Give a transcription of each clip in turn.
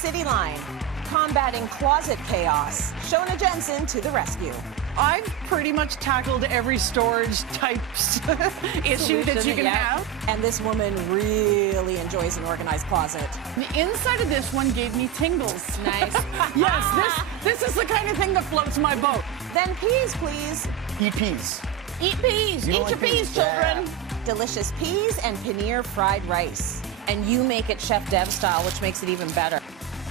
Cityline, combating closet chaos. Shoana Jensen to the rescue. I've pretty much tackled every storage types issue that you can have. And this woman really enjoys an organized closet. The inside of this one gave me tingles. Nice. Yes, this is the kind of thing that floats my boat. Then peas, please. Eat peas. Eat peas. You Eat don't your like peas, peas? children. Yeah. Delicious peas and paneer fried rice. And you make it Chef Dev style, which makes it even better.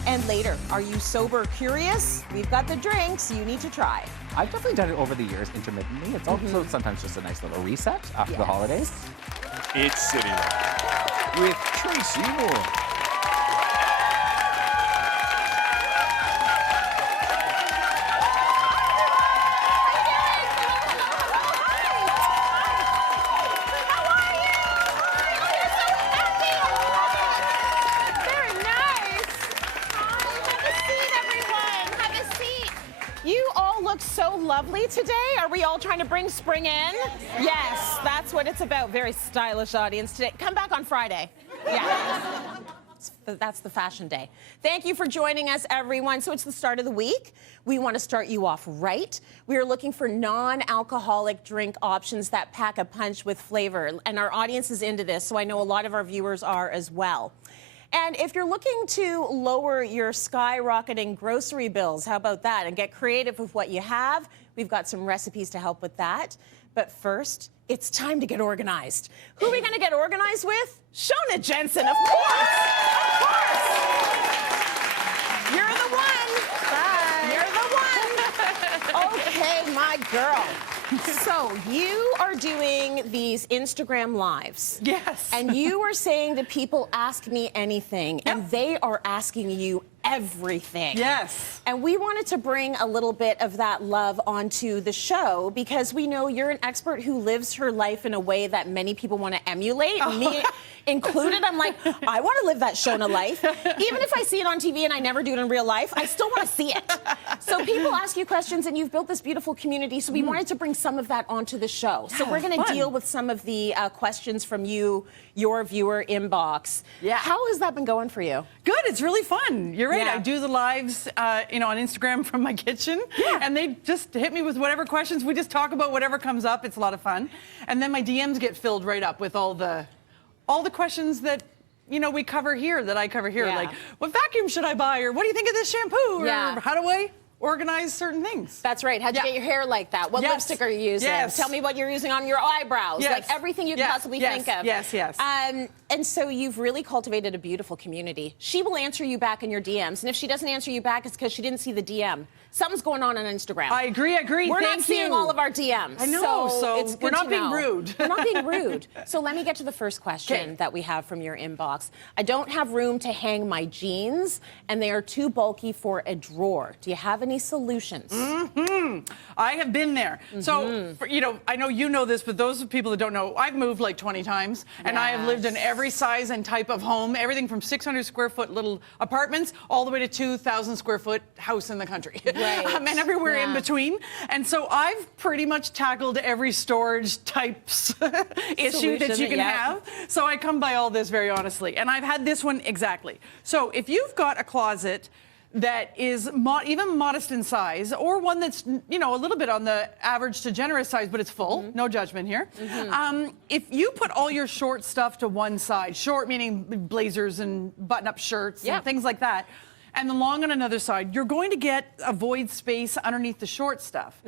And later, are you sober curious? We've got the drinks you need to try. I've definitely done it over the years intermittently. It's also sometimes just a nice little reset after the holidays. It's Cityline with Tracy Moore. So lovely today. Are we all trying to bring spring in? Yes, that's what it's about. Very stylish audience today. Come back on Friday. Yeah. That's the fashion day. Thank you for joining us, everyone. So it's the start of the week. We want to start you off right. We are looking for non-alcoholic drink options that pack a punch with flavor. And our audience is into this, so I know a lot of our viewers are as well. And if you're looking to lower your skyrocketing grocery bills, how about that? And get creative with what you have. We've got some recipes to help with that. But first, it's time to get organized. Who are we going to get organized with? Shoana Jensen, of course. Of course. You're the one. Bye. You're the one. Okay, my girl. So you are doing these Instagram lives. Yes. And you were saying to people, ask me anything. Yep. And they are asking you everything. Yes. And we wanted to bring a little bit of that love onto the show because we know you're an expert who lives her life in a way that many people want to emulate, me included. I'm like, I want to live that Shoana life. Even if I see it on TV and I never do it in real life, I still want to see it. So people ask you questions and you've built this beautiful community, so we wanted to bring some of that onto the show. So we're going to deal with some of the questions from you, your viewer inbox. Yeah. How has that been going for you? Good, it's really fun. You're right. Yeah. I do the lives, on Instagram from my kitchen, and they just hit me with whatever questions. We just talk about whatever comes up. It's a lot of fun, and then my DMs get filled right up with all the questions that we cover here, that I cover here, like what vacuum should I buy, or what do you think of this shampoo, or how do I organize certain things. That's right. How'd you get your hair like that? What lipstick are you using? Yes. Tell me what you're using on your eyebrows. Yes. Like everything you can possibly think of. Yes. And so you've really cultivated a beautiful community. She will answer you back in your DMs. And if she doesn't answer you back, it's because she didn't see the DM. Something's going on Instagram. I agree. We're not seeing all of our DMs. I know, so it's good we're not to being know. rude. We're not being rude. So let me get to the first question that we have from your inbox. I don't have room to hang my jeans, and they are too bulky for a drawer. Do you have any solutions? I have been there. So, I know you know this, but those people that don't know, I've moved like 20 times, and I have lived in every size and type of home, everything from 600 square foot little apartments all the way to 2,000 square foot house in the country. Right. And everywhere in between. And so I've pretty much tackled every storage types issue that you can have. So I come by all this very honestly. And I've had this one exactly. So if you've got a closet that is even modest in size, or one that's, a little bit on the average to generous size, but it's full, no judgment here. If you put all your short stuff to one side, short meaning blazers and button-up shirts and things like that, and the long on another side, you're going to get a void space underneath the short stuff.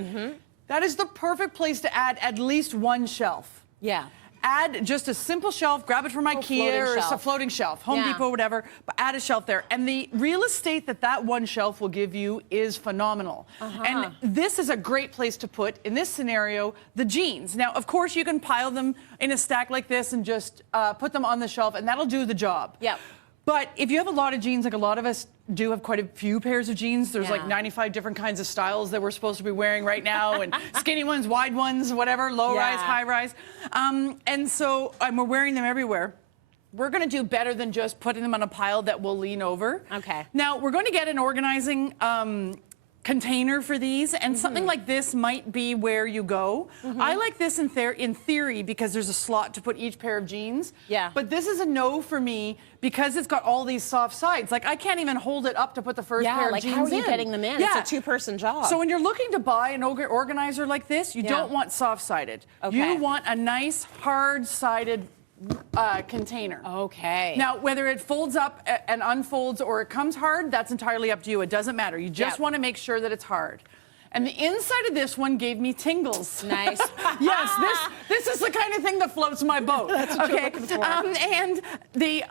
That is the perfect place to add at least one shelf. Yeah. Add just a simple shelf, grab it from IKEA or a floating shelf, Home Depot, whatever, but add a shelf there. And the real estate that one shelf will give you is phenomenal. And this is a great place to put, in this scenario, the jeans. Now, of course, you can pile them in a stack like this and just put them on the shelf, and that'll do the job. Yeah. But if you have a lot of jeans, like a lot of us do have quite a few pairs of jeans. There's like 95 different kinds of styles that we're supposed to be wearing right now, and skinny ones, wide ones, whatever, low rise, high rise. And so we're wearing them everywhere. We're going to do better than just putting them on a pile that will lean over. Okay. Now, we're going to get an organizing container for these, and something like this might be where you go. I like this in theory because there's a slot to put each pair of jeans. Yeah. But this is a no for me because it's got all these soft sides. Like I can't even hold it up to put the first pair of jeans in. Yeah, like how are you getting them in? Yeah. It's a two-person job. So when you're looking to buy an organizer like this, you don't want soft-sided. Okay. You want a nice hard-sided container. Okay. Now, whether it folds up and unfolds or it comes hard, that's entirely up to you. It doesn't matter. You just want to make sure that it's hard. And the inside of this one gave me tingles. Nice. Yes, this is the kind of thing that floats my boat. That's what you're looking for. And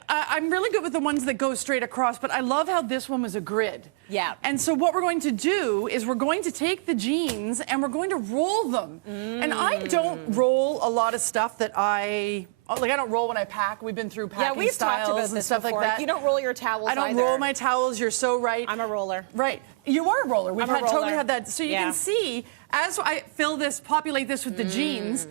I'm really good with the ones that go straight across, but I love how this one was a grid. Yeah. And so what we're going to do is we're going to take the jeans and we're going to roll them. And I don't roll a lot of stuff that I don't roll when I pack. We've been through packing we've styles talked about and this stuff before. like that. You don't roll your towels I don't either. roll my towels. You're so right. I'm a roller. Right. You are a roller. We've I'm a totally roller. had that. So you can see, as I populate this with the jeans,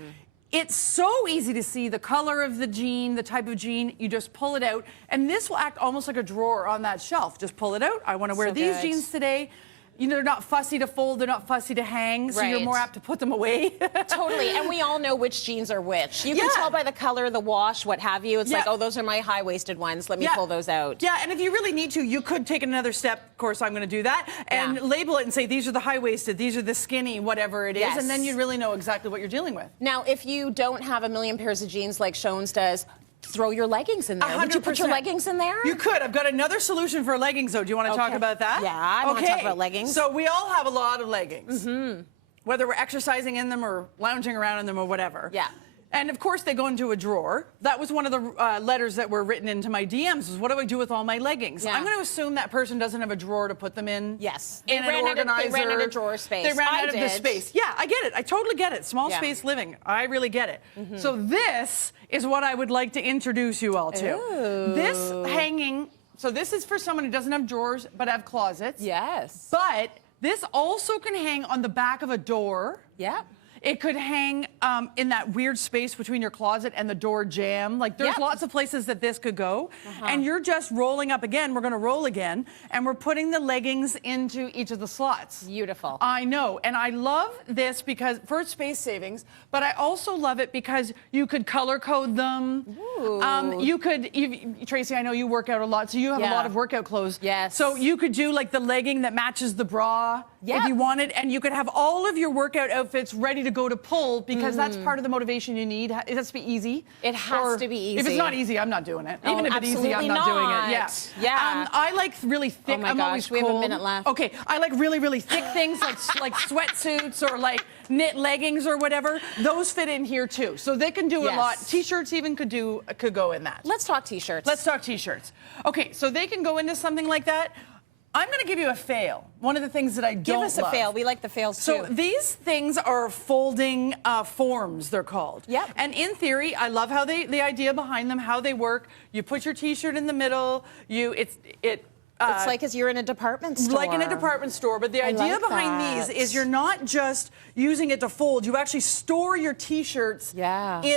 it's so easy to see the color of the jean, the type of jean. You just pull it out, and this will act almost like a drawer on that shelf. Just pull it out. I want to wear these jeans today. You know, they're not fussy to fold, they're not fussy to hang, so you're more apt to put them away. Totally, and we all know which jeans are which. You can tell by the color, the wash, what have you. It's like, oh, those are my high-waisted ones. Let me pull those out. Yeah, and if you really need to, you could take another step. Of course, I'm going to do that, and label it and say, these are the high-waisted, these are the skinny, whatever it is, and then you really know exactly what you're dealing with. Now, if you don't have a million pairs of jeans like Shoan's does, throw your leggings in there. 100%. Would you put your leggings in there? You could. I've got another solution for leggings, though. Do you want to talk about that? Yeah, I want to talk about leggings. So we all have a lot of leggings. Whether we're exercising in them or lounging around in them or whatever. Yeah. And of course, they go into a drawer. That was one of the letters that were written into my DMs, was what do I do with all my leggings? Yeah. I'm going to assume that person doesn't have a drawer to put them in. Yes. In an organizer. They ran out of drawer space. They ran out of the space. Yeah, I get it. I totally get it. Small space living. I really get it. So this is what I would like to introduce you all to. Ooh. This hanging, so this is for someone who doesn't have drawers but have closets. Yes. But this also can hang on the back of a door. Yeah. It could hang in that weird space between your closet and the door jamb. Like, there's lots of places that this could go. And you're just rolling up again. We're going to roll again. And we're putting the leggings into each of the slots. Beautiful. I know. And I love this because, for space savings, but I also love it because you could color code them. You could, Tracy, I know you work out a lot, so you have a lot of workout clothes. Yes. So you could do, like, the legging that matches the bra if you wanted. And you could have all of your workout outfits ready to go to pull because that's part of the motivation you need. It has to be easy. It has to be easy. If it's not easy, I'm not doing it. Oh, Even if it's easy, I'm not doing it. Yeah. Yeah. I like really thick. Oh my I'm gosh, always we have a cold. minute left. Okay, I like really, really thick things like sweatsuits or like knit leggings or whatever. Those fit in here too. So they can do a lot. T-shirts even could go in that. Let's talk T-shirts. Let's talk T-shirts. Okay, so they can go into something like that. I'm going to give you a fail. One of the things that I don't Give us a love. fail. We like the fails too. So these things are folding forms, they're called. Yep. And in theory, I love how the idea behind them, how they work. You put your T-shirt in the middle. It's like as you're in a department store. Like in a department store, but the idea behind these is you're not just using it to fold. You actually store your T-shirts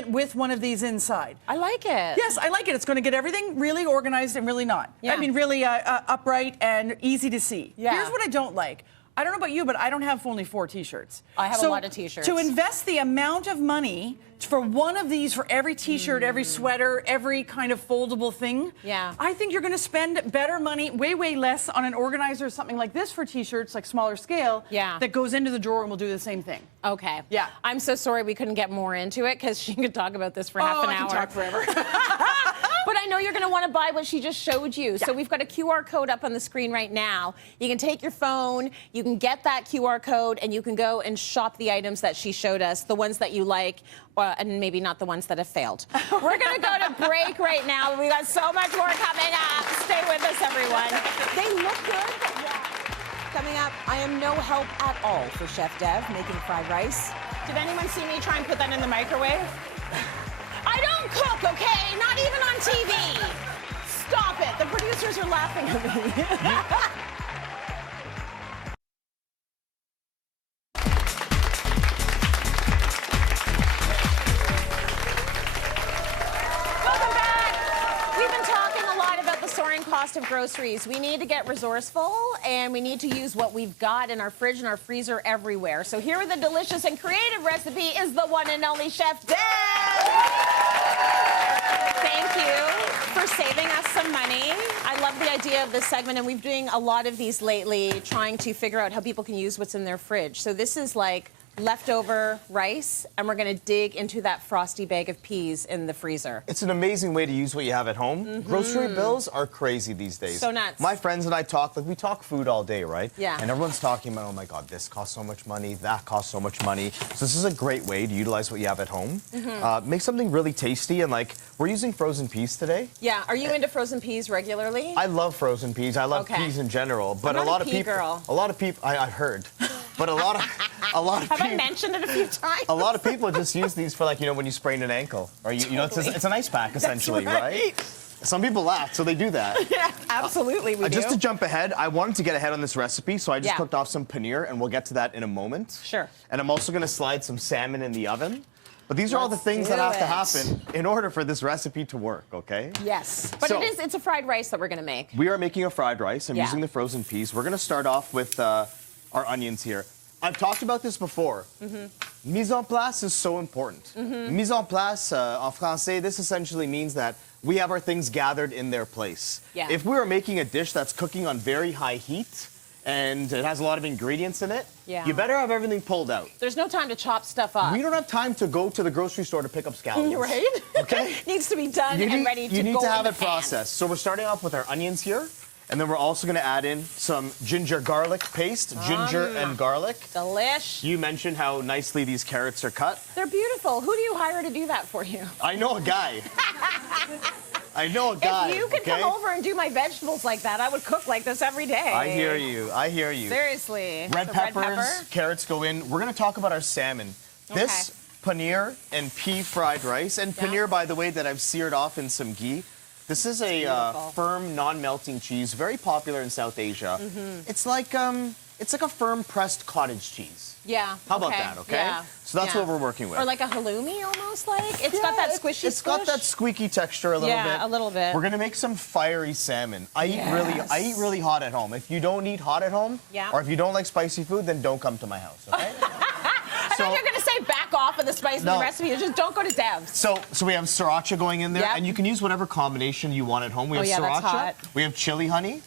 with one of these inside. I like it. Yes, I like it. It's going to get everything really organized and really not. I mean, really upright and easy to see. Yeah. Here's what I don't like. I don't know about you, but I don't have only 4 T-shirts. I have a lot of T-shirts. To invest the amount of money for one of these for every T-shirt, every sweater, every kind of foldable thing, I think you're going to spend better money, way, way less on an organizer or something like this for T-shirts, like smaller scale, that goes into the drawer and will do the same thing. Okay. Yeah. I'm so sorry we couldn't get more into it because she could talk about this for half an hour. I can talk forever. But I know you're going to want to buy what she just showed you. So we've got a QR code up on the screen right now. You can take your phone, you can get that QR code, and you can go and shop the items that she showed us, the ones that you like, and maybe not the ones that have failed. We're going to go to break right now. We've got so much more coming up. Stay with us, everyone. They look good. Coming up, I am no help at all for Chef Dev making fried rice. Did anyone see me try and put that in the microwave? I don't cook, okay? Not even on TV. Stop it. The producers are laughing at me. Welcome back. We've been talking a lot about the soaring cost of of groceries. We need to get resourceful, and we need to use what we've got in our fridge and our freezer everywhere. So here with the delicious and creative recipe is the one and only Chef Dev. Thank you for saving us some money. I love the idea of this segment, and we've been doing a lot of these lately, trying to figure out how people can use what's in their fridge. So this is like leftover rice, and we're going to dig into that frosty bag of peas in the freezer. It's an amazing way to use what you have at home. Grocery bills are crazy these days. So nuts. My friends and I talk, like we talk food all day, right? Yeah. And everyone's talking about, oh my God, this costs so much money, that costs so much money. So this is a great way to utilize what you have at home. Make something really tasty, and like, we're using frozen peas today. Yeah, are you into frozen peas regularly? I love frozen peas. I love peas in general. But I'm a not lot a of pea people, girl. a lot of people, I heard, but a lot of Have I mentioned it a few times? A lot of people just use these for, like, you know, when you sprain an ankle, or you know, it's an ice pack essentially, right? Some people laugh, so they do that. Yeah, absolutely, we do. Just to jump ahead, I wanted to get ahead on this recipe, so I just cooked off some paneer, and we'll get to that in a moment. Sure. And I'm also going to slide some salmon in the oven. But these are all the things that have to happen in order for this recipe to work, okay? Yes, but So, it's a fried rice that we're going to make. We are making a fried rice. I'm using the frozen peas. We're going to start off with our onions here. I've talked about this before. Mise en place is so important. Mise en place, en français, this essentially means that we have our things gathered in their place. Yeah. If we were making a dish that's cooking on very high heat and it has a lot of ingredients in it, you better have everything pulled out. There's no time to chop stuff up. We don't have time to go to the grocery store to pick up scallions. Right? Okay? Needs to be done and ready to go. You need to have in it the pan. processed. So we're starting off with our onions here. And then we're also going to add in some ginger garlic paste, ginger and garlic. Delish. You mentioned how nicely these carrots are cut. They're beautiful. Who do you hire to do that for you? I know a guy. I know a guy. If you could come over and do my vegetables like that, I would cook like this every day. I hear you. I hear you. Seriously. Red So peppers, carrots go in. We're going to talk about our salmon. This paneer and pea fried rice, and paneer, by the way, that I've seared off in some ghee. This is a firm, non-melting cheese, very popular in South Asia. It's like a firm pressed cottage cheese. Yeah. How about that, okay? Yeah. So that's what we're working with. Or like a halloumi almost like? It's got that squishy It's got that squeaky texture a little bit. Yeah, a little bit. We're gonna make some fiery salmon. I eat really hot at home. If you don't eat hot at home, or if you don't like spicy food, then don't come to my house, okay? I thought you were going to say back off of the spice of the recipe. Just don't go to Dev's. So we have sriracha going in there, and you can use whatever combination you want at home. We have sriracha, we have chili honey,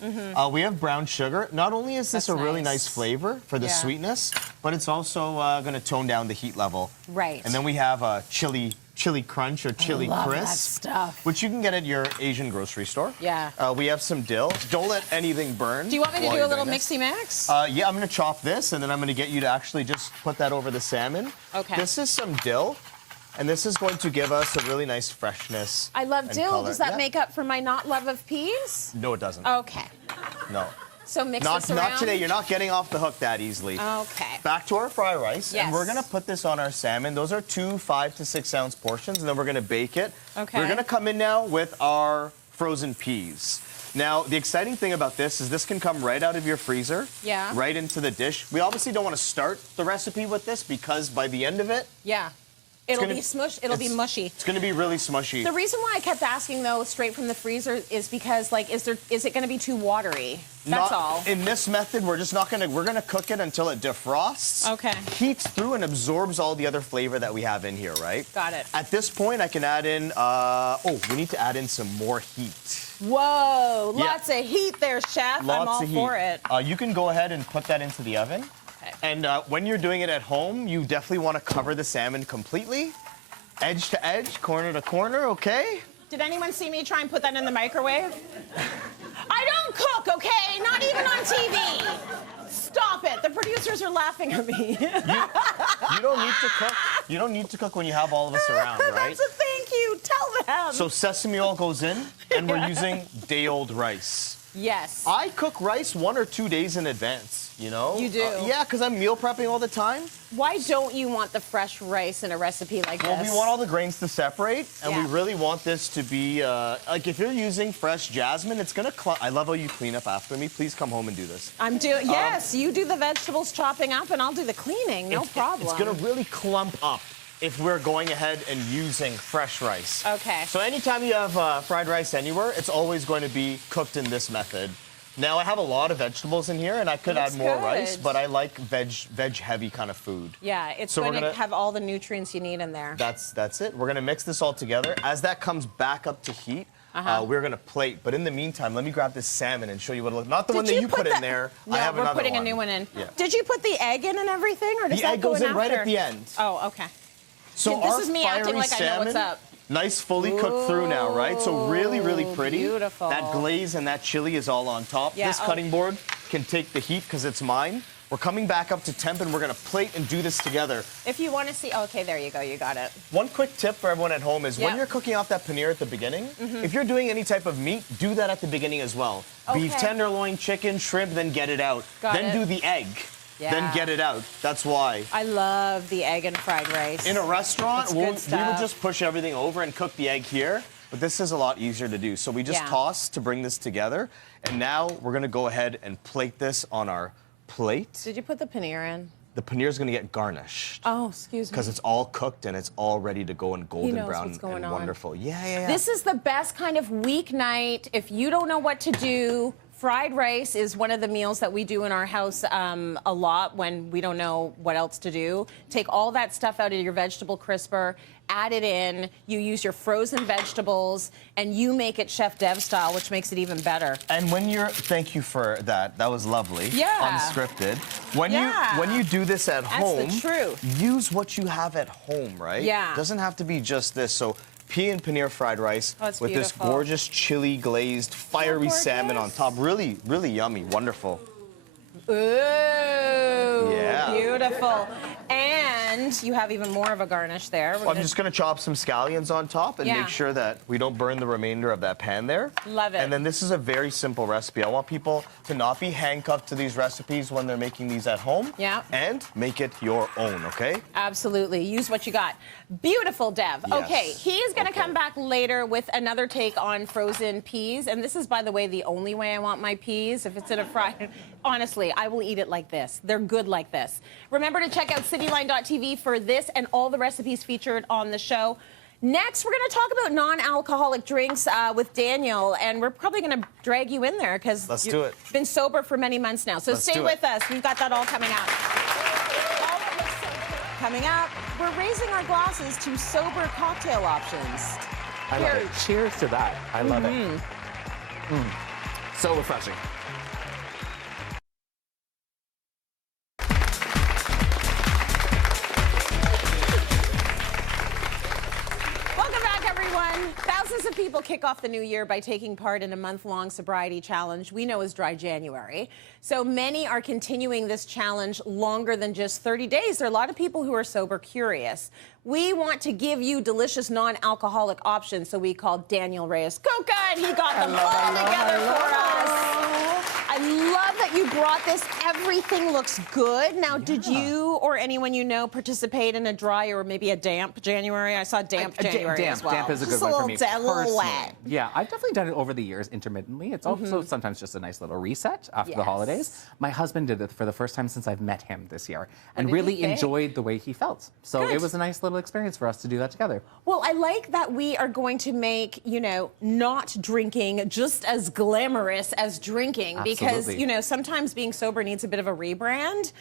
we have brown sugar. Not only is this a really nice flavor for the sweetness, but it's also going to tone down the heat level. Right. And then we have chili crunch or chili crisp, that stuff. which you can get at your Asian grocery store. Yeah. We have some dill. Don't let anything burn. Do you want me to do a little mixy mix? Yeah, I'm going to chop this, and then I'm going to get you to actually just put that over the salmon. Okay. This is some dill, and this is going to give us a really nice freshness. I love dill. color. Does that make up for my not love of peas? No, it doesn't. Okay. No. So mix this around? Not today. You're not getting off the hook that easily. Okay. Back to our fried rice, Yes. and we're going to put this on our salmon. Those are 2 5 to 6 ounce portions, and then we're going to bake it. Okay. We're going to come in now with our frozen peas. Now, the exciting thing about this is this can come right out of your freezer, right into the dish. We obviously don't want to start the recipe with this because by the end of it, it'll be smushed. It'll be mushy. It's going to be really smushy. The reason why I kept asking though, straight from the freezer, is because like, is it going to be too watery? That's all. In this method, we're just not going to. We're going to cook it until it defrosts. Okay. Heats through and absorbs all the other flavor that we have in here, right? Got it. At this point, I can add in. We need to add in some more heat. Whoa! Lots of heat there, chef. I'm all for it. You can go ahead and put that into the oven. And when you're doing it at home, you definitely want to cover the salmon completely, edge to edge, corner to corner, okay? Did anyone see me try and put that in the microwave? I don't cook, okay? Not even on TV. Stop it. The producers are laughing at me. You don't need to cook. You don't need to cook when you have all of us around, right? That's a thank you. Tell them. So sesame oil goes in, and we're using day-old rice. Yes. I cook rice 1 or 2 days in advance, you know? You do? Yeah, because I'm meal prepping all the time. Why don't you want the fresh rice in a recipe like this? Well, we want all the grains to separate, and we really want this to be, like if you're using fresh jasmine, it's gonna I love how you clean up after me. Please come home and do this. I'm doing, yes, you do the vegetables chopping up, and I'll do the cleaning, no problem. It's gonna really clump up if we're going ahead and using fresh rice. Okay. So anytime you have fried rice anywhere, it's always going to be cooked in this method. Now, I have a lot of vegetables in here, and I could add more rice, but I like veg-heavy kind of food. Yeah, it's going to have all the nutrients you need in there. That's it. We're going to mix this all together. As that comes back up to heat, we're going to plate. But in the meantime, let me grab this salmon and show you what it looks like. Not the one that you put in there. No, I have another we're putting one. a new one in. Yeah. Did you put the egg in and everything, or does the that egg go goes in right after? at the end. Oh, okay. So this is me acting like I know what's up. Nice, fully cooked through now, right? So really, really pretty. Beautiful. That glaze and that chili is all on top. Yeah, This cutting board can take the heat because it's mine. We're coming back up to temp, and we're going to plate and do this together. If you want to see, okay, there you go, you got it. One quick tip for everyone at home is when you're cooking off that paneer at the beginning, if you're doing any type of meat, do that at the beginning as well. Okay. Beef tenderloin, chicken, shrimp, then get it out. Then do the egg. Yeah. Then get it out. That's why. I love the egg and fried rice. In a restaurant, we would stuff. just push everything over and cook the egg here, but this is a lot easier to do. So we just toss to bring this together, and now we're gonna go ahead and plate this on our plate. Did you put the paneer in? The paneer is gonna get garnished. Oh, excuse me. Because it's all cooked and it's all ready to go in golden knows brown what's going and on. wonderful. Yeah. This is the best kind of weeknight. If you don't know what to do, fried rice is one of the meals that we do in our house a lot when we don't know what else to do. Take all that stuff out of your vegetable crisper, add it in, you use your frozen vegetables, and you make it Chef Dev style, which makes it even better. And when you're, thank you for that. That was lovely. Yeah. Unscripted. When you do this at home, That's the truth. use what you have at home, right? Yeah. Doesn't have to be just this. So pea and paneer fried rice with this beautiful. gorgeous chili glazed fiery salmon on top. Really, really yummy. Wonderful. Ooh, Yeah. beautiful. And you have even more of a garnish there. I'm just going to chop some scallions on top and Yeah. make sure that we don't burn the remainder of that pan there. Love it. And then this is a very simple recipe. I want people to not be handcuffed to these recipes when they're making these at home. Yeah. And make it your own, okay? Absolutely. Use what you got. Beautiful, Dev. Yes. Okay, he's going to come back later with another take on frozen peas. And this is, by the way, the only way I want my peas. If it's in a fry, honestly, I will eat it like this. They're good like this. Remember to check out cityline.tv for this and all the recipes featured on the show. Next, we're going to talk about non-alcoholic drinks with Daniel, and we're probably going to drag you in there because you've been sober for many months now. So stay with us. We've got that all coming up. Coming up, we're raising our glasses to sober cocktail options. I love it. Cheers to that. I love it. So refreshing. Welcome back, everyone. Thousands of people kick off the new year by taking part in a month-long sobriety challenge we know as Dry January. So many are continuing this challenge longer than just 30 days. There are a lot of people who are sober curious. We want to give you delicious non-alcoholic options, so we called Daniel Reyes Cocka, and he got them all together for us. I love that you brought this. Everything looks good. Now, did you or anyone you know participate in a dry or maybe a damp January? I saw damp January as well. Damp is a good Just one for me. A little wet. Yeah, I've definitely done it over the years intermittently. It's also sometimes just a nice little reset after the holidays. My husband did it for the first time since I've met him this year and really enjoyed the way he felt. So it was a nice little experience for us to do that together. Well, I like that we are going to make, not drinking just as glamorous as drinking because, sometimes being sober needs a bit of a rebrand.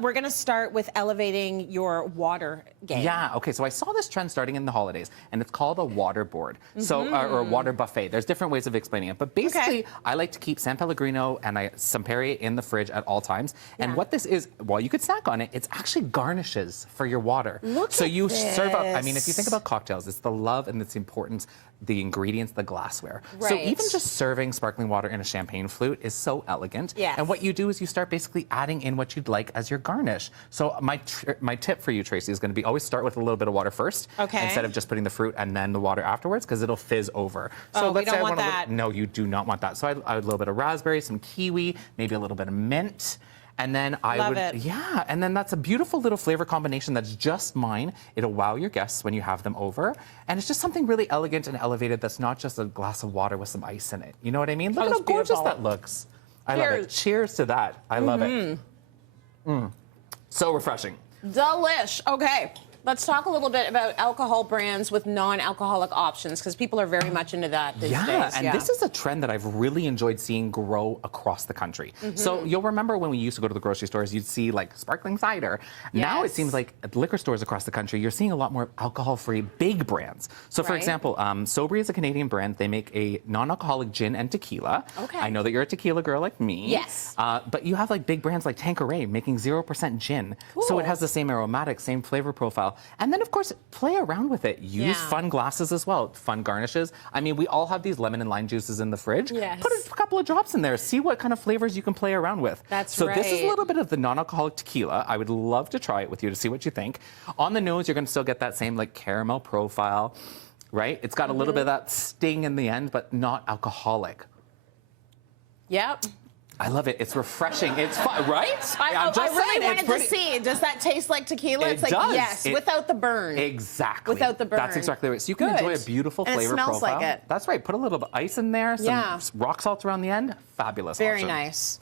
We're going to start with elevating your water game. Yeah, okay, so I saw this trend starting in the holidays, and it's called a water board, or a water buffet. There's different ways of explaining it, but basically, I like to keep San Pellegrino and some Perrier in the fridge at all times, and what this is, while you could snack on it, it's actually garnishes for your water. So you serve up, if you think about cocktails, it's the love and it's the importance, the ingredients, the glassware. Right. So even just serving sparkling water in a champagne flute is so elegant. Yes. And what you do is you start basically adding in what you'd like as your garnish. So my tip for you, Tracy, is going to be always start with a little bit of water first, instead of just putting the fruit and then the water afterwards, because it'll fizz over. So we don't want that. No, you do not want that. So I add a little bit of raspberry, some kiwi, maybe a little bit of mint. And then and then that's a beautiful little flavor combination that's just mine. It'll wow your guests when you have them over. And it's just something really elegant and elevated that's not just a glass of water with some ice in it. You know what I mean? Look at how gorgeous that looks. I love it. Cheers to that. I love it. So refreshing. Delish. Okay. Let's talk a little bit about alcohol brands with non-alcoholic options, because people are very much into that these days. And this is a trend that I've really enjoyed seeing grow across the country. So you'll remember when we used to go to the grocery stores, you'd see like sparkling cider. Now it seems like at liquor stores across the country, you're seeing a lot more alcohol-free big brands. So for example, Sobri is a Canadian brand. They make a non-alcoholic gin and tequila. Okay. I know that you're a tequila girl like me. Yes. But you have like big brands like Tanqueray making 0% gin. So it has the same aromatic, same flavor profile. And then, of course, play around with it. Use fun glasses as well, fun garnishes. I mean, we all have these lemon and lime juices in the fridge. Yes. Put a couple of drops in there. See what kind of flavors you can play around with. That's right. So this is a little bit of the non-alcoholic tequila. I would love to try it with you to see what you think. On the nose, you're going to still get that same like caramel profile, right? It's got a little bit of that sting in the end, but not alcoholic. Yep. I love it. It's refreshing. It's fun, right? I really wanted to see. Does that taste like tequila? It's like, does. yes, without the burn. Exactly. Without the burn. That's exactly right. So you can enjoy a beautiful And flavor it smells profile. like it. That's right. Put a little bit of ice in there, some rock salt around the end. Fabulous. Very option. nice.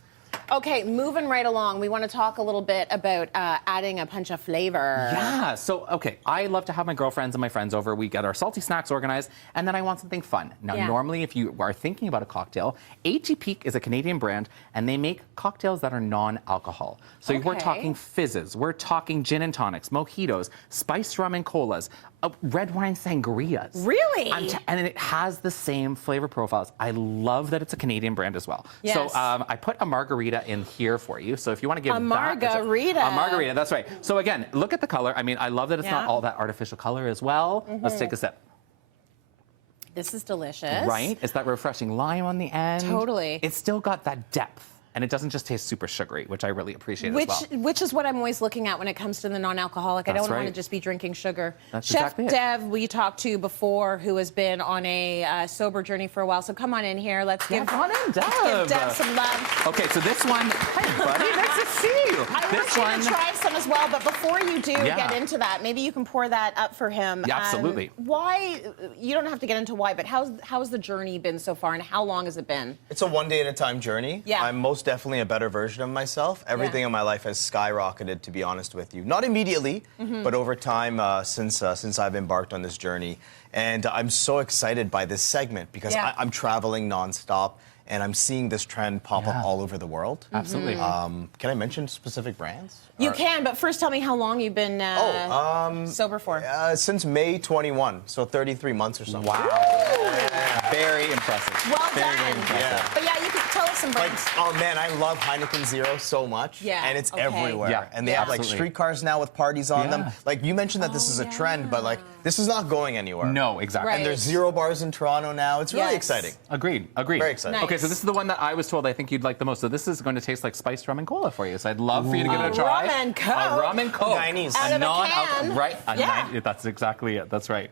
Okay, moving right along, we want to talk a little bit about adding a punch of flavor. Yeah, so, okay, I love to have my girlfriends and my friends over. We get our salty snacks organized, and then I want something fun. Now, normally, if you are thinking about a cocktail, A.G. Peak is a Canadian brand, and they make cocktails that are non-alcohol. So we're talking fizzes, we're talking gin and tonics, mojitos, spiced rum and colas, red wine sangrias. Really? And it has the same flavor profiles. I love that it's a Canadian brand as well. Yes. So I put a margarita in here for you. So if you want to give a margarita. A margarita, that's right. So again, look at the color. I mean, I love that it's not all that artificial color as well. Let's take a sip. This is delicious. Right? It's that refreshing lime on the end. Totally. It's still got that depth. And it doesn't just taste super sugary, which I really appreciate as well. Which is what I'm always looking at when it comes to the non-alcoholic. I don't want to just be drinking sugar. That's Chef exactly it. Dev, we talked to before, who has been on a sober journey for a while. So come on in here. Let's give Dev some love. Okay, so this one, hi buddy, nice to see you. I want you to try some as well, but before you do get into that, maybe you can pour that up for him. Yeah, absolutely. Why, you don't have to get into why, but how's the journey been so far, and how long has it been? It's a one day at a time journey. Yeah. I'm most definitely a better version of myself. Everything in my life has skyrocketed, to be honest with you. Not immediately, but over time since I've embarked on this journey. And I'm so excited by this segment because I'm traveling nonstop and I'm seeing this trend pop up all over the world. Absolutely. Can I mention specific brands? You can, but first tell me how long you've been sober for. Since May 21, so 33 months or something. Wow. Very impressive. Well very, done. very impressive. But yeah, you can tell us some brands. Oh man, I love Heineken Zero so much. Yeah, and it's everywhere. Yeah, and they have like absolutely. streetcars now with parties on them. Like you mentioned that this is a trend, but like this is not going anywhere. No, exactly. Right. And there's Zero bars in Toronto now. It's really exciting. Agreed. Very exciting. Okay, so this is the one that I was told I think you'd like the most. So this is going to taste like spiced rum and cola for you. So I'd love for you to give it a try. Rum and Coke. A rum and Coke. Nineties. Out of a can. Right. Yeah. That's exactly it. That's right.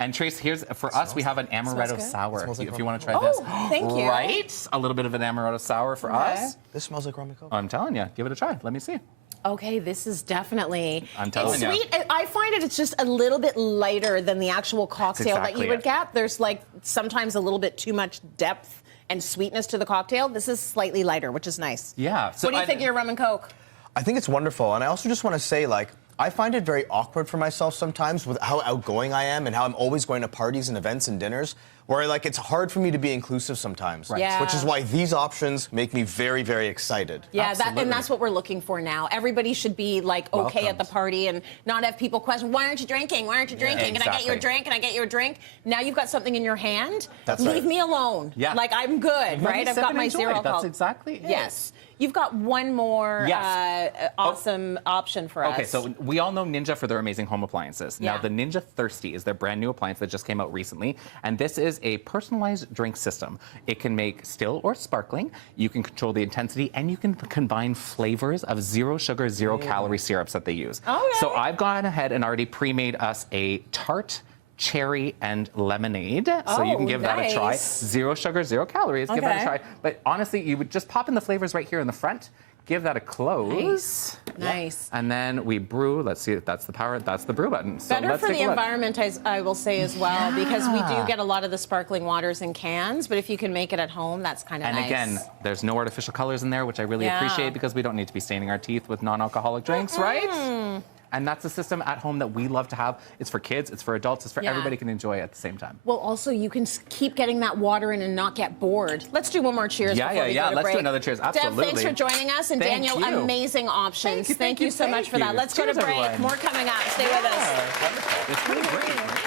And Trace, here's for us. We have an amaretto sour. Smells like If you want to try Oh, this, thank you. Right? A little bit of an amaretto sour for us. This smells like rum and Coke. I'm telling you, give it a try. Let me see. Okay, this is definitely. I'm telling you. Sweet. I find it's just a little bit lighter than the actual cocktail that exactly you would it. get. There's like sometimes a little bit too much depth and sweetness to the cocktail. This is slightly lighter, which is nice. Yeah. So what do you think of your rum and Coke? I think it's wonderful, and I also just want to say, like, I find it very awkward for myself sometimes with how outgoing I am and how I'm always going to parties and events and dinners, where like it's hard for me to be inclusive sometimes. Right. Yeah. Which is why these options make me very, very excited. Yeah, Absolutely. and that's what we're looking for now. Everybody should be like okay at the party and not have people question, why aren't you drinking? Why aren't you drinking? Can I get you a drink? Can I get you a drink? Now you've got something in your hand. Leave me alone. Yeah. Like I'm good, right? I've got my zero alcohol. That's exactly it. Yes. You've got one more Yes. awesome option for us. Okay, so we all know Ninja for their amazing home appliances. Now, Yeah. the Ninja Thirsty is their brand new appliance that just came out recently, and this is a personalized drink system. It can make still or sparkling. You can control the intensity, and you can combine flavors of zero sugar, zero calorie syrups that they use. Okay. So I've gone ahead and already pre-made us a tart, cherry, and lemonade. So you can give that a try. Nice. Zero sugar, zero calories. Give that a Okay. try. But honestly, you would just pop in the flavors right here in the front. Give that a close. Nice. And then we brew. Let's see if that's the power. That's the brew button. So Better let's for take the a look. environment, I will say as well, because we do get a lot of the sparkling waters in cans, but if you can make it at home, that's kind of And nice. again, there's no artificial colors in there, which I really Yeah. appreciate because we don't need to be staining our teeth with non-alcoholic drinks, right? And that's a system at home that we love to have. It's for kids, it's for adults, it's for everybody can enjoy at the same time. Well, also, you can keep getting that water in and not get bored. Let's do one more cheers before we go to Let's break. do another cheers, absolutely. Dev, thanks for joining us. And Thank Daniel, you. amazing options. Thank you so much for that. Let's go Cheers, to break. everyone. More coming up. Stay with us. It's pretty great.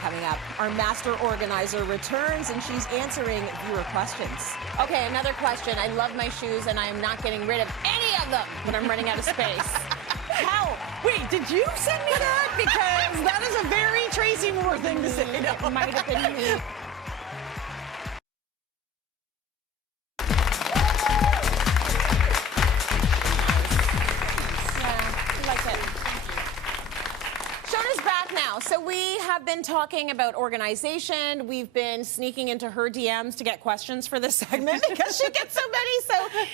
Coming up, our master organizer returns and she's answering viewer questions. Okay, another question. I love my shoes and I am not getting rid of any of them, but I'm running out of space. Help! Wait, did you send me that? Because that is a very Tracy Moore thing to say. It might have been me. So we have been talking about organization. We've been sneaking into her DMs to get questions for this segment because she gets so many.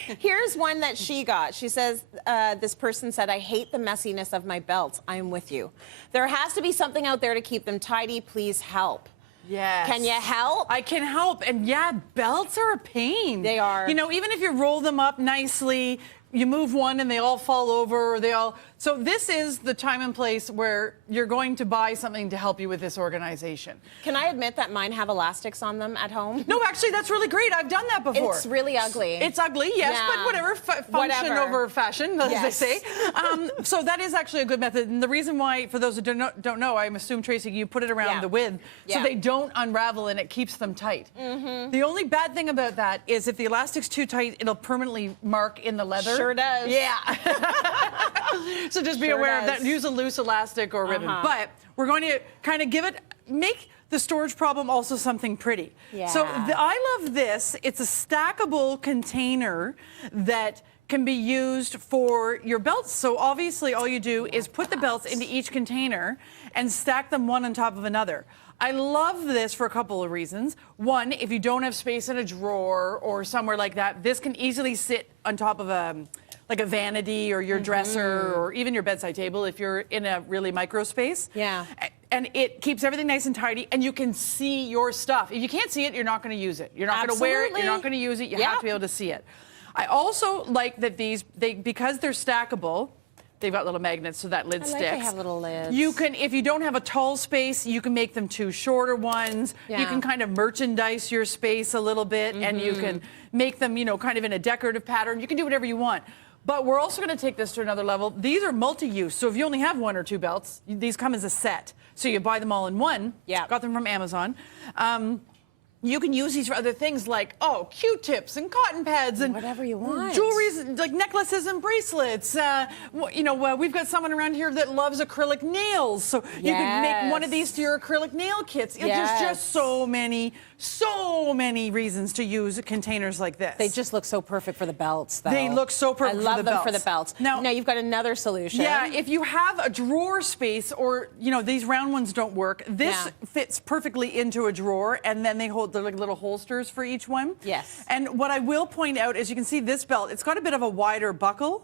So here's one that she got. She says, this person said, I hate the messiness of my belts. I am with you. There has to be something out there to keep them tidy. Please help. Yes. Can you help? I can help. And yeah, belts are a pain. They are. You know, even if you roll them up nicely, you move one and they all fall over, or they all... So this is the time and place where you're going to buy something to help you with this organization. Can I admit that mine have elastics on them at home? No, actually, that's really great. I've done that before. It's really ugly. It's ugly, yes, Yeah. but whatever. Function over fashion, as they say. So that is actually a good method. And the reason why, for those who don't know, I assume, Tracy, you put it around the width so they don't unravel and it keeps them tight. The only bad thing about that is if the elastic's too tight, it'll permanently mark in the leather. Sure does. Yeah. So just be aware of that. Use a loose elastic or ribbon. But we're going to kind of make the storage problem also something pretty. Yeah. So I love this. It's a stackable container that can be used for your belts. So obviously all you do is put the belts into each container and stack them one on top of another. I love this for a couple of reasons. One, if you don't have space in a drawer or somewhere like that, this can easily sit on top of like a vanity or your dresser or even your bedside table if you're in a really micro space. Yeah. And it keeps everything nice and tidy, and you can see your stuff. If you can't see it, you're not going to use it. You're not going to wear it. You're not going to use it. You have to be able to see it. I also like that because they're stackable, they've got little magnets so that lid sticks. They have little lids. You can, if you don't have a tall space, you can make them two shorter ones. You can kind of merchandise your space a little bit, and you can make them, you know, kind of in a decorative pattern. You can do whatever you want. But we're also going to take this to another level. These are multi-use, so if you only have one or two belts, these come as a set. So you buy them all in one. Yeah. Got them from Amazon. You can use these for other things like, Q-tips and cotton pads and whatever you want. Jewelry, like necklaces and bracelets. You know, we've got someone around here that loves acrylic nails, so you could make one of these to your acrylic nail kits. There's just so many reasons to use containers like this. They just look so perfect for the belts, though. They look so perfect for the belts. I love them for the belts. Now you've got another solution. Yeah, if you have a drawer space, or, you know, these round ones don't work, this fits perfectly into a drawer, and then they hold the like little holsters for each one. Yes. And what I will point out is you can see this belt, it's got a bit of a wider buckle.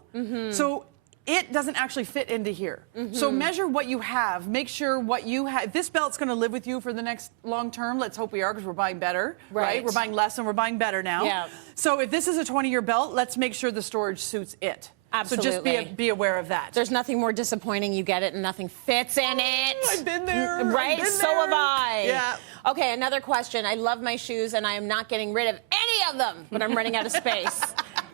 So it doesn't actually fit into here. So measure what you have. Make sure what you have. This belt's going to live with you for the next long term. Let's hope we are, because we're buying better. Right. We're buying less and we're buying better now. Yeah. So if this is a 20-year belt, let's make sure the storage suits it. Absolutely. So just be aware of that. There's nothing more disappointing. You get it and nothing fits in it. I've been there. Right? So have I. Yeah. Okay, another question. I love my shoes and I am not getting rid of any of them, but I'm running out of space.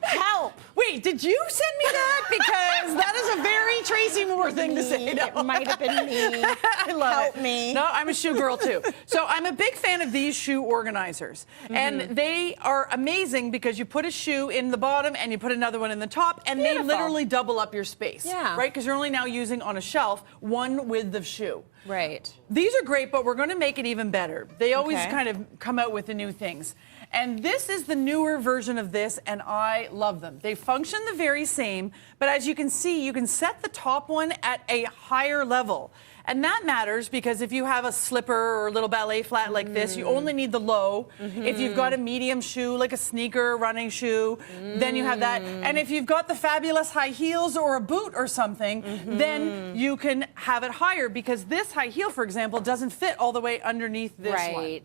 Help! Wait, did you send me that? Because that is a very Tracy Moore thing to say. No. It might have been me. I love Help it. me. No, I'm a shoe girl too. So I'm a big fan of these shoe organizers. And they are amazing because you put a shoe in the bottom and you put another one in the top, and they literally double up your space. Yeah. Right? Because you're only now using on a shelf one width of shoe. Right. These are great, but we're going to make it even better. They always kind of come out with the new things. And this is the newer version of this, and I love them. They function the very same, but as you can see, you can set the top one at a higher level. And that matters because if you have a slipper or a little ballet flat like this, you only need the low. If you've got a medium shoe, like a sneaker, running shoe, then you have that. And if you've got the fabulous high heels or a boot or something, then you can have it higher because this high heel, for example, doesn't fit all the way underneath this one.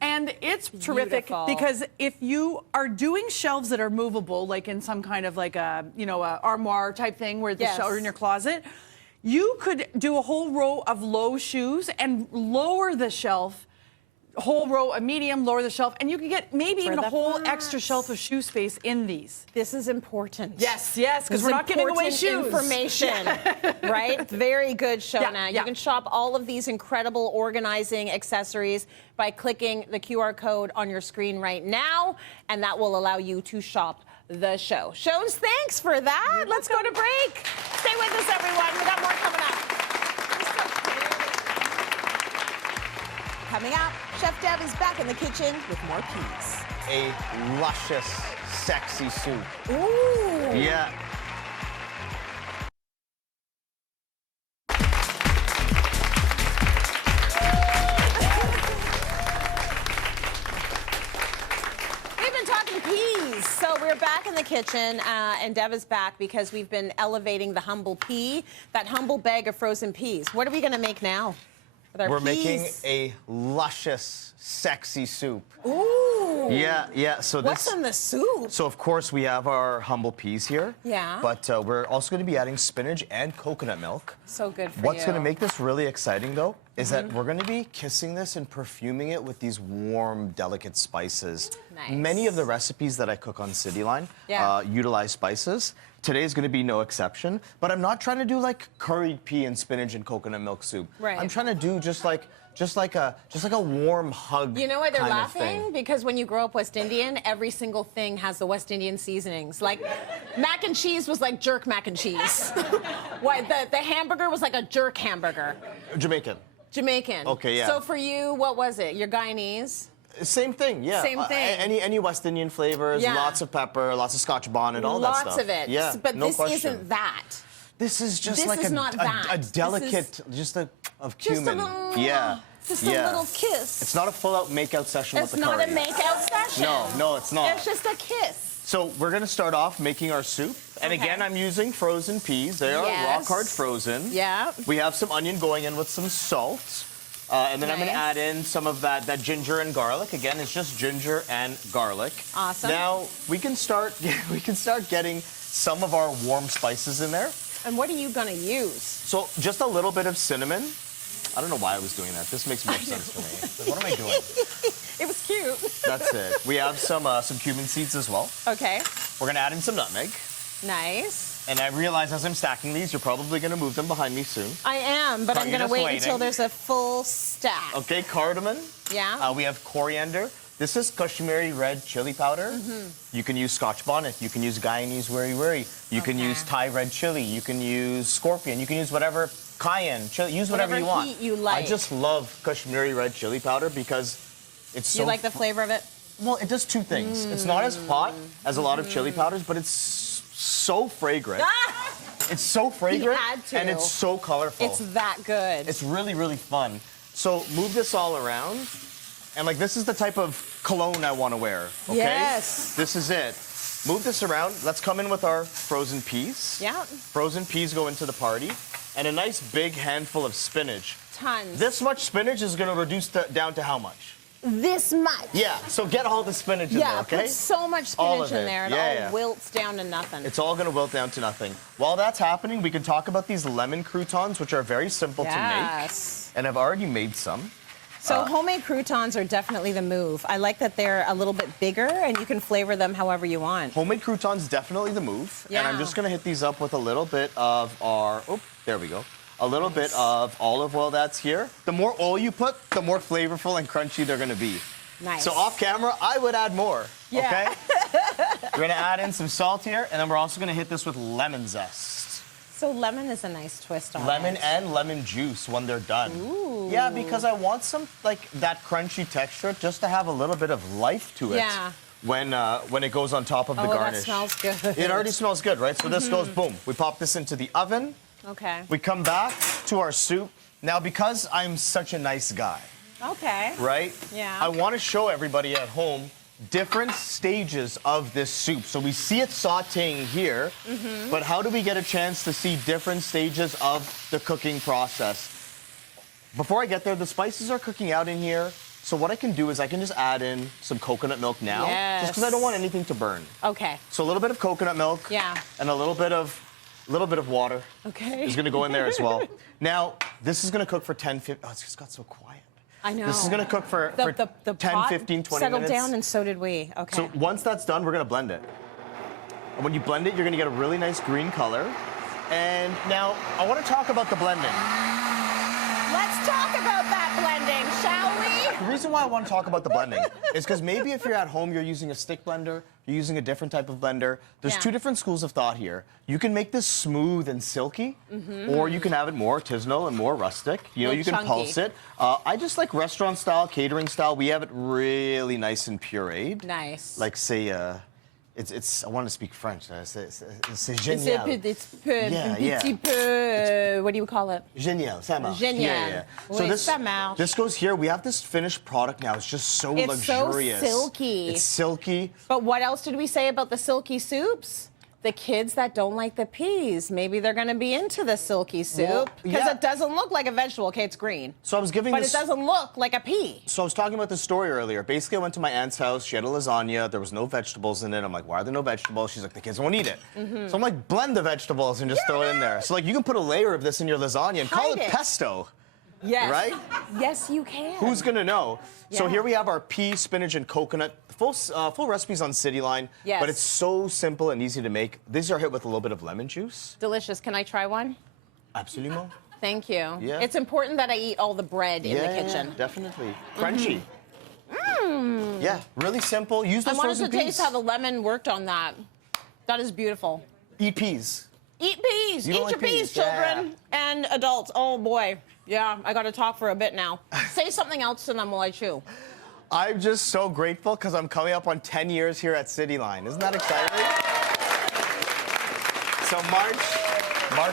And it's terrific because if you are doing shelves that are movable, like in some kind of like a, you know, a armoire type thing where the shelves are in your closet, you could do a whole row of low shoes and lower the shelf, whole row of medium, lower the shelf, and you could get maybe even a whole extra shelf of shoe space in these. This is important. Yes, because we're not giving away shoes. Information, right? Very good, Shoana. You can shop all of these incredible organizing accessories by clicking the QR code on your screen right now, and that will allow you to shop the show. Shows, thanks for that. Let's go to break. Stay with us, everyone. We got more coming up. Coming up, Chef Dev is back in the kitchen with more peas. A luscious, sexy soup. Ooh. Yeah. We've been talking peas. So we're back in the kitchen, and Dev is back because we've been elevating the humble pea, that humble bag of frozen peas. What are we going to make now? We're making a luscious, sexy soup. Ooh. Yeah. So what's in the soup? So of course we have our humble peas here. Yeah. But we're also going to be adding spinach and coconut milk. So good for What's going to make this really exciting, though, is that we're going to be kissing this and perfuming it with these warm, delicate spices. Nice. Many of the recipes that I cook on Cityline utilize spices. Today's going to be no exception, but I'm not trying to do like curried pea and spinach and coconut milk soup. Right. I'm trying to do just like a warm hug. You know why they're kind of laughing? thing. Because when you grow up West Indian, every single thing has the West Indian seasonings. Like mac and cheese was like jerk mac and cheese. Why the hamburger was like a jerk hamburger. Jamaican. Okay, yeah. So for you, what was it? Your Guyanese? Same thing, yeah. Same thing. Any West Indian flavors, lots of pepper, lots of Scotch bonnet, all that stuff. Lots of it. Yeah, But no this question. isn't that. This is just This like is not that. a delicate, of cumin. Just a little kiss. It's not a full-out make-out session with the curry. It's not a make-out session. No, it's not. It's just a kiss. So we're going to start off making our soup. And again, I'm using frozen peas. They are rock-hard frozen. Yeah. We have some onion going in with some salt. And then I'm going to add in some of that ginger and garlic. Again, it's just ginger and garlic. Awesome. Now we can start getting some of our warm spices in there. And what are you going to use? So just a little bit of cinnamon. I don't know why I was doing that. This makes more sense to me. What am I doing? It was cute. That's it. We have some cumin seeds as well. Okay. We're going to add in some nutmeg. Nice. And I realize as I'm stacking these, you're probably going to move them behind me soon. I am, but I'm going to wait until there's a full stack. Okay, cardamom. Yeah. We have coriander. This is Kashmiri red chili powder. You can use Scotch bonnet. You can use Guyanese wiri. You can use Thai red chili. You can use scorpion. You can use whatever cayenne chili. Use whatever you want. Heat you like. I just love Kashmiri red chili powder because it's so... You like the flavor of it? Well, it does two things. It's not as hot as a lot of chili powders, but it's so fragrant. It's so fragrant, and it's so colorful. It's that good. It's really, really fun. So move this all around, and like this is the type of cologne I want to wear, okay? Yes. This is it. Move this around. Let's come in with our frozen peas. Yeah. Frozen peas go into the party, and a nice big handful of spinach. Tons. This much spinach is going to reduce down to how much? This much. Yeah, so get all the spinach in there, okay? Yeah, put so much spinach in there. It all wilts down to nothing. It's all going to wilt down to nothing. While that's happening, we can talk about these lemon croutons, which are very simple to make. And I've already made some. So homemade croutons are definitely the move. I like that they're a little bit bigger, and you can flavor them however you want. Homemade croutons, definitely the move. Yeah. And I'm just going to hit these up with a little bit of our... Oh, there we go. A little bit of olive oil that's here. The more oil you put, the more flavorful and crunchy they're going to be. Nice. So off camera, I would add more, okay? We're going to add in some salt here, and then we're also going to hit this with lemon zest. So lemon is a nice twist on Lemon it. and lemon juice when they're done. Ooh. Yeah, because I want some, like, that crunchy texture just to have a little bit of life to it. Yeah. When it goes on top of the garnish. That smells good. It already smells good, right? So this goes, boom. We pop this into the oven. Okay. We come back to our soup. Now, because I'm such a nice guy, Okay. right? Yeah. I want to show everybody at home different stages of this soup. So we see it sauteing here, but how do we get a chance to see different stages of the cooking process? Before I get there, the spices are cooking out in here. So what I can do is I can just add in some coconut milk now, just because I don't want anything to burn. Okay. So a little bit of coconut milk, Yeah. and a little bit of water. Okay. Is going to go in there as well. Now this is going to cook for 10-15. Oh, it's just got so quiet. I know. This is going to cook for 10, pot 15, 20 settled minutes. down, and so did we. Okay. So once that's done, we're going to blend it. And when you blend it, you're going to get a really nice green color. And now I want to talk about the blending. Let's talk about that blending, shall we? The reason why I want to talk about the blending is because maybe if you're at home, you're using a stick blender, you're using a different type of blender. There's Yeah. two different schools of thought here. You can make this smooth and silky, or you can have it more artisanal and more rustic. You know, Little you can chunky. pulse it. I just like restaurant style, catering style. We have it really nice and pureed. Nice. Like say, it's. I want to speak French. C'est It's a génial. petit peu, Yeah, yeah. petit peu, what do you call it? Génial, ça marche. Génial. Yeah, yeah. So Oui, this, ça marche. this goes here. We have this finished product now. It's just so It's so luxurious. silky. It's silky. But what else did we say about the silky soups? The kids that don't like the peas, maybe they're going to be into the silky soup because yeah. it doesn't look like a vegetable. Okay, it's green, So I was giving but this. it doesn't look like a pea. So I was talking about this story earlier. Basically, I went to my aunt's house. She had a lasagna. There was no vegetables in it. I'm like, why are there no vegetables? She's like, the kids won't eat it. So I'm like, blend the vegetables and just throw it in there. So like, you can put a layer of this in your lasagna and call Hide it it. pesto. Yes. Right? Yes, you can. Who's gonna know? So Yeah. here we have our pea, spinach, and coconut. Full recipes on Cityline. Yes. But it's so simple and easy to make. These are hit with a little bit of lemon juice. Delicious. Can I try one? Absolument. Thank you. Yeah. It's important that I eat all the bread in the kitchen. Definitely. Crunchy. Yeah, really simple. Use I those wanted frozen to peas. taste how the lemon worked on that. That is beautiful. Eat peas. Eat peas. You Eat don't your like peas, peas, yeah. children and adults. Oh boy. Yeah, I got to talk for a bit now. Say something else to them while I chew. I'm just so grateful because I'm coming up on 10 years here at Cityline. Isn't that exciting? So March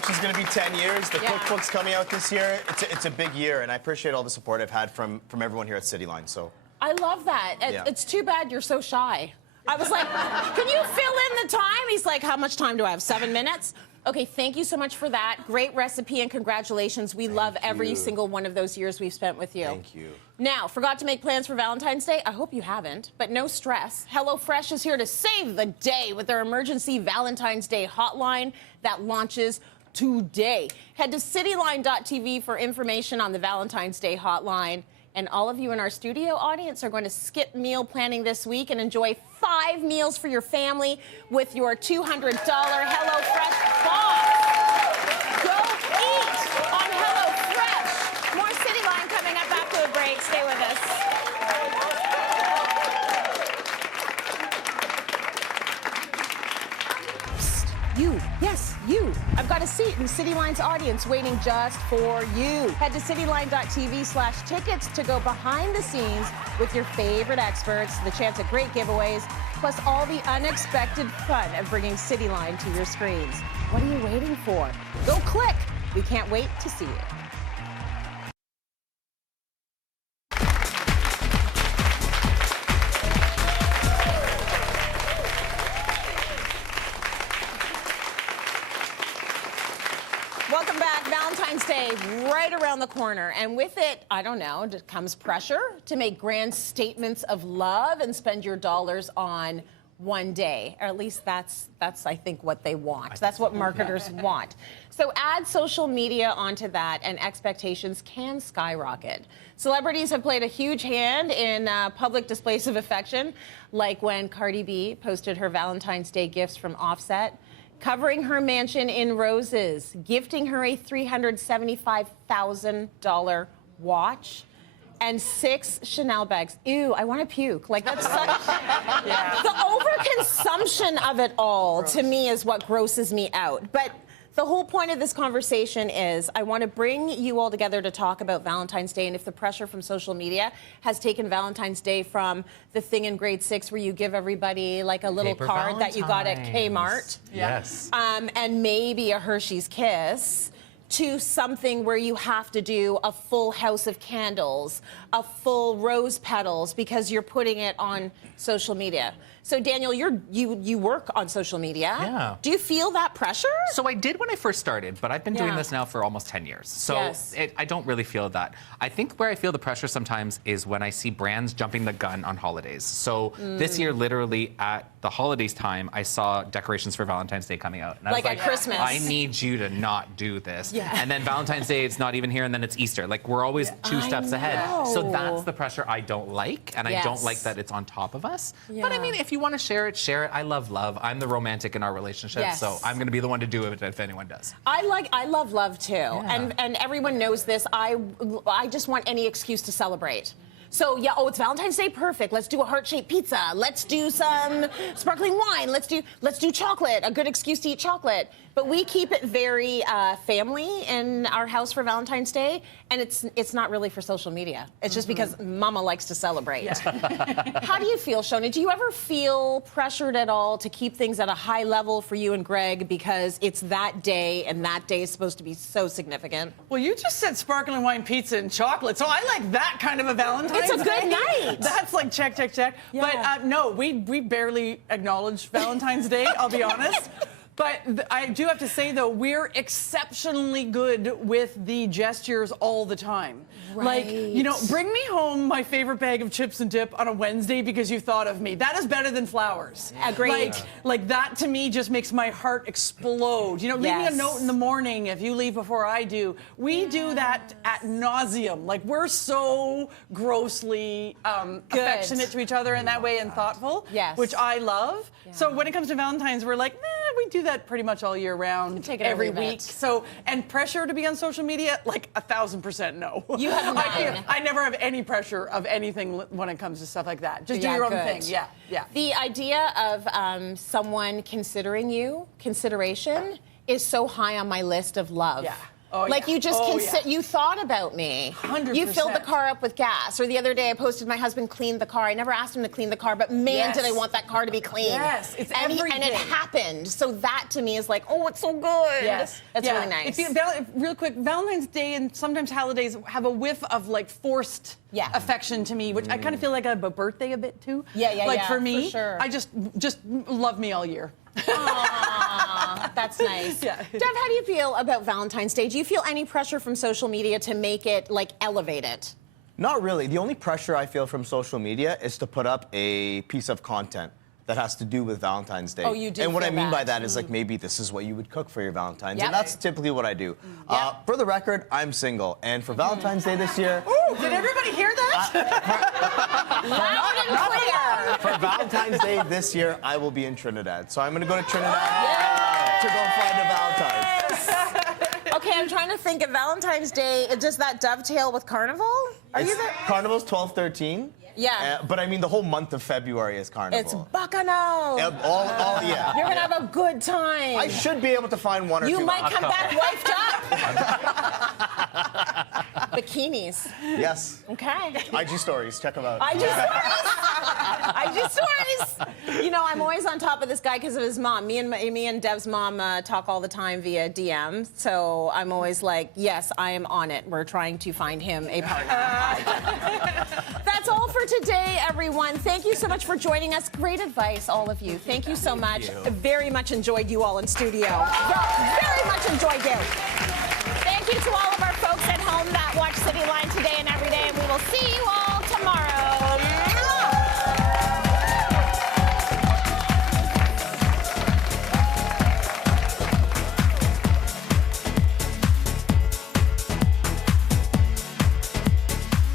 is going to be 10 years. The cookbook's coming out this year. It's a big year, and I appreciate all the support I've had from everyone here at Cityline. So I love that. It's too bad you're so shy. I was like, can you fill in the time? He's like, how much time do I have? 7 minutes? Okay, thank you so much for that. Great recipe and congratulations. We love every single one of those years we've spent with you. Thank you. Now, forgot to make plans for Valentine's Day? I hope you haven't, but no stress. HelloFresh is here to save the day with their emergency Valentine's Day hotline that launches today. Head to cityline.tv for information on the Valentine's Day hotline. And all of you in our studio audience are going to skip meal planning this week and enjoy 5 meals for your family with your $200 HelloFresh box. Go eat on HelloFresh. More Cityline coming up after the break. Stay with us. You, yes, you. I've got a seat in Cityline's audience waiting just for you. Head to cityline.tv/tickets to go behind the scenes with your favorite experts, the chance at great giveaways, plus all the unexpected fun of bringing Cityline to your screens. What are you waiting for? Go click. We can't wait to see you. Welcome back. Valentine's Day right around the corner. And with it, I don't know, comes pressure to make grand statements of love and spend your dollars on one day. Or at least that's I think, what they want. That's what marketers want. So add social media onto that and expectations can skyrocket. Celebrities have played a huge hand in public displays of affection, like when Cardi B posted her Valentine's Day gifts from Offset, covering her mansion in roses, gifting her a $375,000 watch, and 6 Chanel bags. Ew, I want to puke. Like, that's such... The overconsumption of it all, to me, is what grosses me out. But the whole point of this conversation is I want to bring you all together to talk about Valentine's Day and if the pressure from social media has taken Valentine's Day from the thing in grade 6 where you give everybody like a little Paper card that you got at Valentines. Kmart. Yes. And maybe a Hershey's Kiss to something where you have to do a full house of candles, a full rose petals, because you're putting it on social media. So Daniel, you work on social media. Yeah. Do you feel that pressure? So I did when I first started, but I've been doing this now for almost 10 years. So I don't really feel that. I think where I feel the pressure sometimes is when I see brands jumping the gun on holidays. So this year, literally at the holidays time, I saw decorations for Valentine's Day coming out. And I was like at Christmas. I need you to not do this. Yeah. And then Valentine's Day, it's not even here, and then it's Easter. Like, we're always 2 steps ahead. So that's the pressure I don't like, and I don't like that it's on top of us. But I mean, if you want to share it, share it. I love love. I'm the romantic in our relationship, so I'm going to be the one to do it if anyone does. I love love too, and everyone knows this. I just want any excuse to celebrate. So yeah, oh, it's Valentine's Day, perfect. Let's do a heart-shaped pizza. Let's do some sparkling wine. Let's do chocolate. A good excuse to eat chocolate. But we keep it very family in our house for Valentine's Day, and it's not really for social media. It's just because Mama likes to celebrate. Yeah. How do you feel, Shoana? Do you ever feel pressured at all to keep things at a high level for you and Greg because it's that day, and that day is supposed to be so significant? Well, you just said sparkling wine, pizza, and chocolate, so I like that kind of a Valentine's It's a good Day. night. That's like check, check, check. Yeah. But no, we barely acknowledge Valentine's Day, I'll be honest. But I do have to say, though, we're exceptionally good with the gestures all the time. Right. Like, you know, bring me home my favorite bag of chips and dip on a Wednesday because you thought of me. That is better than flowers. Agreed. Like that, to me, just makes my heart explode. You know, leave me a note in the morning if you leave before I do. We do that ad nauseum. Like, we're so grossly affectionate to each other in that way and thoughtful, which I love. So when it comes to Valentine's, we're like, we do that pretty much all year round, take it every week. So, and pressure to be on social media, like 1000% no. You have none. I never have any pressure of anything when it comes to stuff like that. Just do your own thing. Yeah, yeah. The idea of someone considering you, consideration, is so high on my list of love. Yeah. Oh, like you just you thought about me. 100%. You filled the car up with gas. Or the other day I posted my husband cleaned the car. I never asked him to clean the car, but man, did I want that car to be clean. Yes, it's and everything. And it happened. So that to me is like, oh, it's so good. Yes. That's really nice. Real quick, Valentine's Day and sometimes holidays have a whiff of like forced affection to me, which I kind of feel like I have a birthday a bit too. Like for me, I just love me all year. Aww, that's nice. Dev, how do you feel about Valentine's Day? Do you feel any pressure from social media to make it, like, elevate it? Not really. The only pressure I feel from social media is to put up a piece of content that has to do with Valentine's Day. Oh, you do. And what I mean by that is, like, maybe this is what you would cook for your Valentine's. And that's typically what I do. For the record, I'm single. And for Valentine's Day this year... Ooh, did everybody hear that? Loud and clear. For Valentine's Day this year, I will be in Trinidad. So I'm going to go to Trinidad to go find a Valentine's. Okay, I'm trying to think of Valentine's Day. Does that dovetail with Carnival? Are you there? Carnival's 12/13. Yeah. But I mean, the whole month of February is Carnival. It's Bacchanal. You're You're going to have a good time. I should be able to find one or two. You might come back wifed up. Bikinis. Yes. Okay. IG stories. Check them out. IG stories. IG stories. You know, I'm always on top of this guy because of his mom. Me and Dev's mom talk all the time via DM. So I'm always like, yes, I am on it. We're trying to find him a partner. That's all for today, everyone. Thank you so much for joining us. Great advice, all of you. Thank you so much. Very much enjoyed you all in studio. Very much enjoyed you. Thank you to all of our folks at home that watch Cityline today and every day, and we will see you all